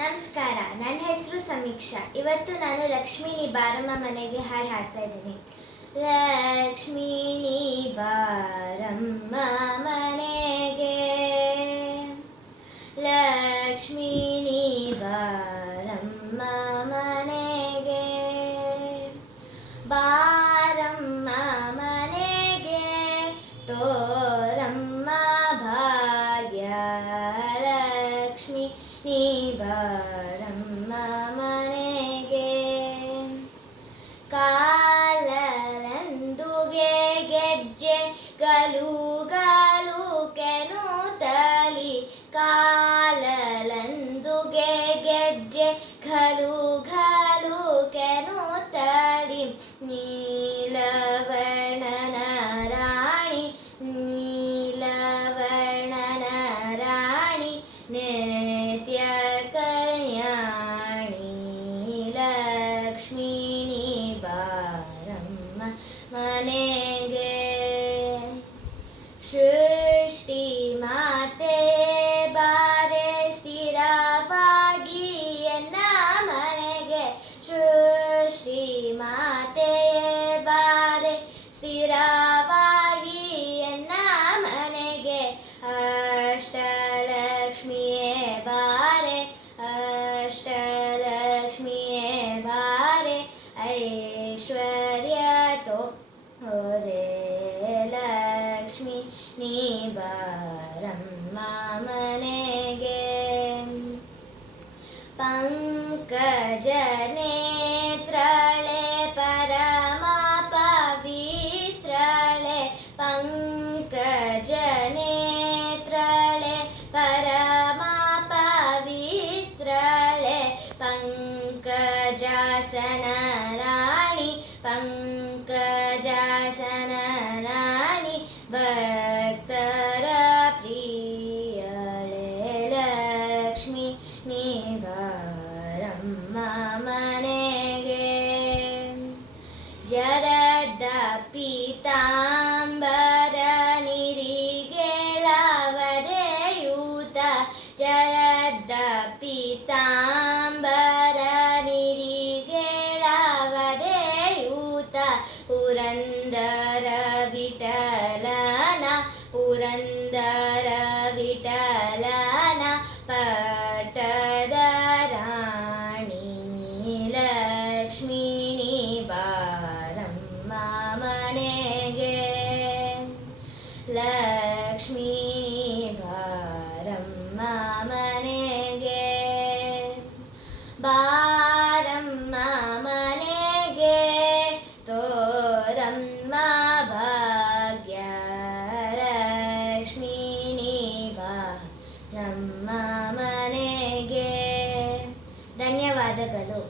ನಮಸ್ಕಾರ, ನನ್ನ ಹೆಸರು ಸಮೀಕ್ಷಾ. ಇವತ್ತು ನಾನು ಲಕ್ಷ್ಮೀ ನೀ ಬಾರಮ್ಮ ಮನೆಗೆ ಹಾಡು ಹಾಡ್ತಾ ಇದ್ದೀನಿ. ಲಕ್ಷ್ಮೀ ನೀ ಬಾರಮ್ಮ ಮನೆಗೆ, ಲಕ್ಷ್ಮೀ ನೀ ಬಾರಮ್ಮ ಮನೆಗೆ, ಬಾರಮ್ಮ ಮನೆಗೆ ತೋರಮ್ಮ ಭಾಗ್ಯ, ಲಕ್ಷ್ಮೀ ನೀ ಬಾರಮ್ಮ ಮನೆಗೆ. ಕಾಲಂದುಗೆ ಗೆಜ್ಜೆ ಗಲುಗಲು ಕೆನುತಲಿ, ಕಾಲಂದುಗೆ ಗೆಜ್ಜೆ ಗಲುಗಲು ಕೆನುತಲಿ, ನೀಲವರ್ಣನ ರಾಣಿ, ನೀಲವರ್ಣನ ರಾಣಿ, ನಿತ್ಯ ಕಲ್ಯಾಣಿ, ಲಕ್ಷ್ಮೀ ನೀ ಬಾರಮ್ಮ ಮನೆಗೆ. ಸೃಷ್ಟಿ ಮಾತೆ ಬಾರೆ ಸ್ಥಿರವಾಗಿ ಎನ್ನ ಮನೆಗೆ, ಸೃಷ್ಟಿ ಮಾತೆ ಬಾರೆ ಸ್ಥಿರವಾಗಿ ಎನ್ನ ಮನೆಗೆ, ಅಷ್ಟಲಕ್ಷ್ಮಿಯೇ ಬಾರೆ, ಅಷ್ಟಲಕ್ಷ್ಮಿಯೇ ಬಾರೆ, ಐಶ್ವರ್ಯ ತೋರೆ, ಲಕ್ಷ್ಮೀ ನೀ ಬಾರಮ್ಮ ಮನೆಗೆ. ಪಂಕಜ ನೇತ್ರಳೆ ಪರಮ ಪವಿತ್ರಳೆ, ಪಂಕಜ ನೇತ್ರಳೆ ಪರಮ ಪವಿತ್ರಳೆ, ಪಂಕಜಾಸನ ರಾಣಿ, ಪಂಕಜಾಸನ ರಾಣಿ, ಭಕ್ತರ ಪ್ರಿಯಳೆ, ಲಕ್ಷ್ಮೀ ನೀ ಬಾರಮ್ಮ ಮನೆಗೆ. ಜರದ ಪೀತಾಂಬರ ನಿರಿಗೆಳವದೆಯೂತ, ಜರದ ಪೀತಾಂಬರ ನಿರಿಗೆಳವದೆಯೂತ, ಪುರಂದರ ವಿಠಲನ, ಪುರಂದರ ವಿಠಲನ ಪಟ್ಟದ ರಾಣಿ, ಲಕ್ಷ್ಮೀ ನೀ ಬಾರಮ್ಮ ಮನೆಗೆ, ಲಕ್ಷ್ಮೀ ನೀ ಬಾರಮ್ಮ ಮನೆಗೆ, ಬಾರಮ್ಮ ಮನೆಗೆ ತೋರಮ್ಮ ಭಾಗ್ಯ, ಲಕ್ಷ್ಮೀ ನೀ ಬಾರಮ್ಮ ಮನೆಗೆ. ಧನ್ಯವಾದಗಳು.